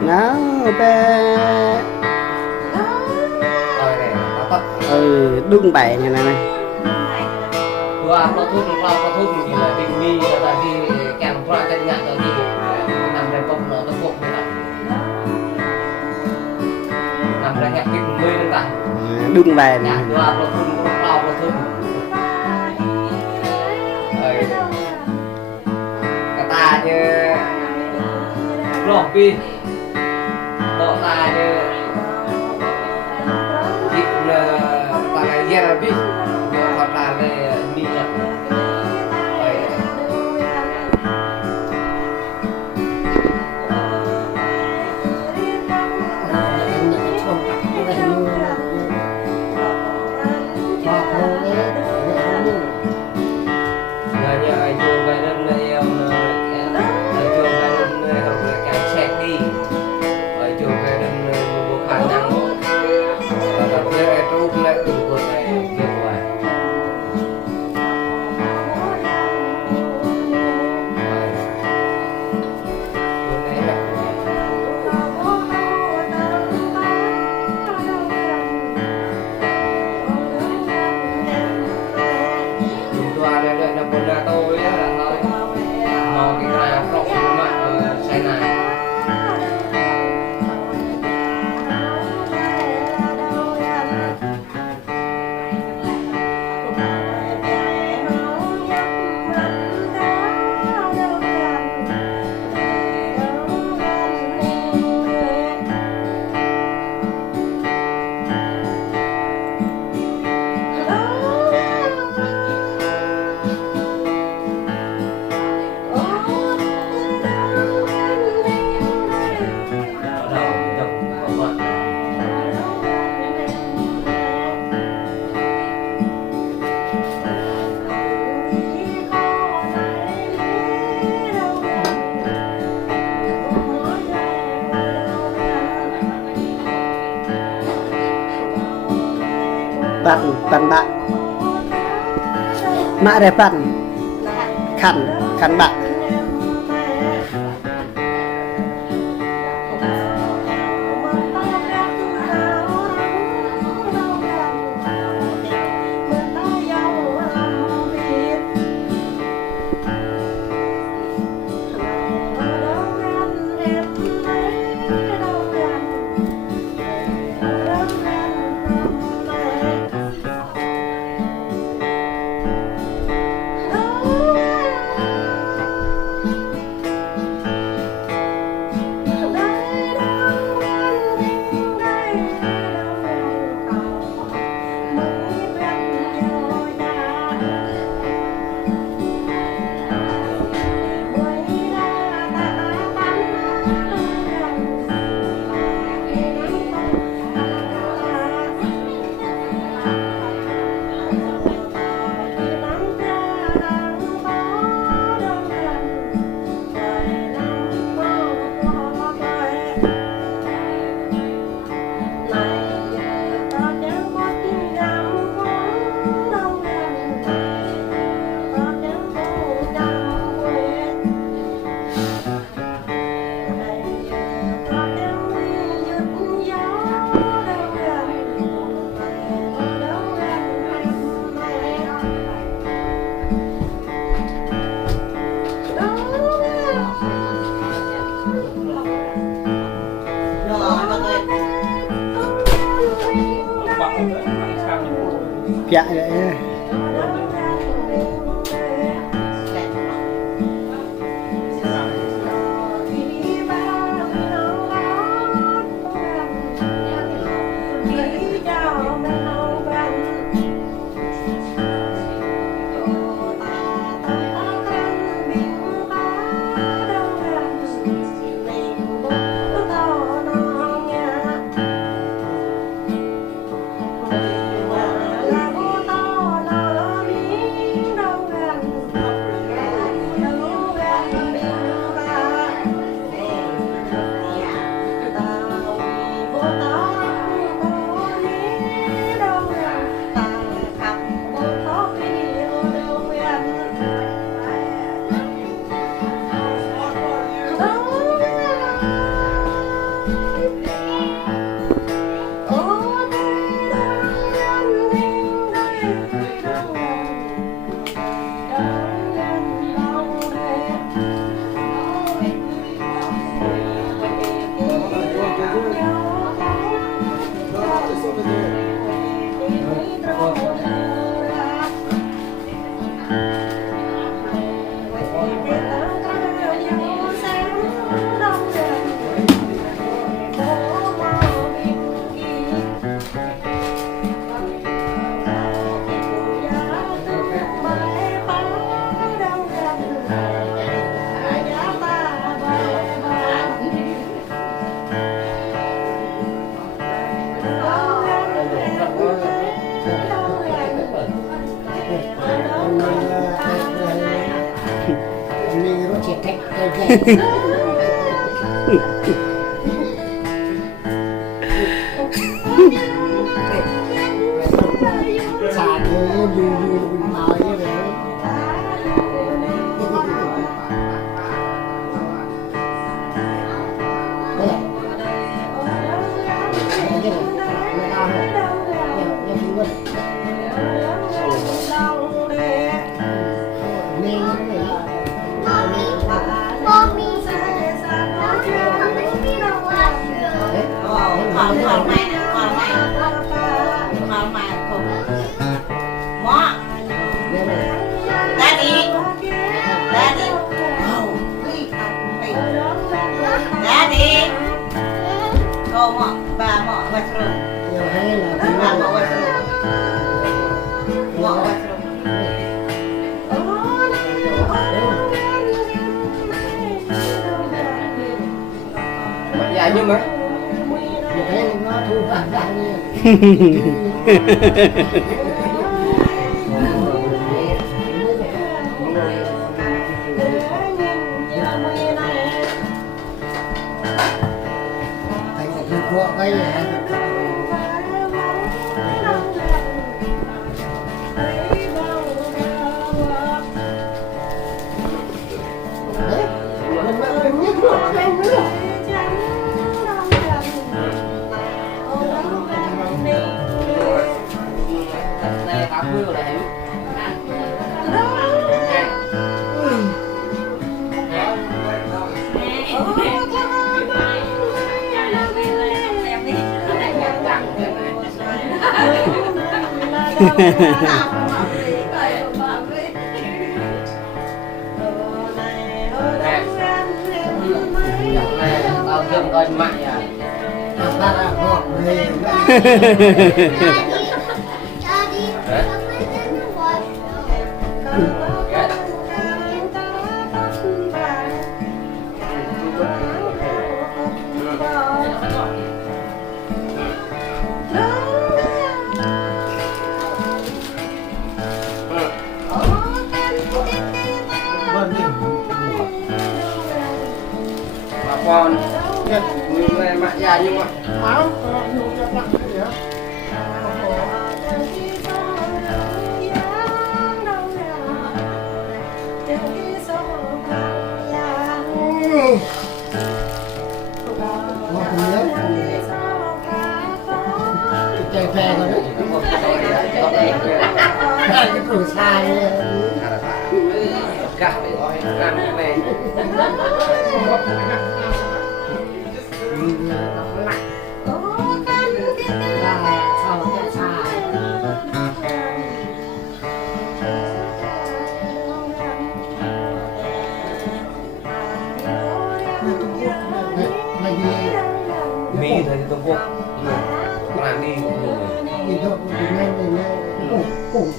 nó bé rồi này nó tắt đúng bài này này qua có thuốc gì là định mi là tại vì kèm qua chân nhạc ở gì nằm đây công nó thuốc như vậy nằm đây nhạc kinh mươi nữa cả đúng bài này nhạc qua có thuốc cái ta như lọc đi độ ta như ít ta này giờ đi giờ thật là về mi nhỉ pan bạc mã đề pan khăn bạc dạ vậy สาดเลยดูมาอย่างนี้เลยbà mọ vật rồi nhiều hay là bà mọ vật rồi mọ vật rồi Mà dài nhưng mà nhiều hay nó thu phản ra như của cái này cá mưa này em tao thương coi mại à ta đã ngọt về bà con người mại dài nhưng mà máu nhiều cho nặng gì đó chạy phè rồi đấy cái củ xài cả để gọi làm cái này mi thời Trung Quốc làm đi cũng được nhìn thôi, nhìn lên, cùng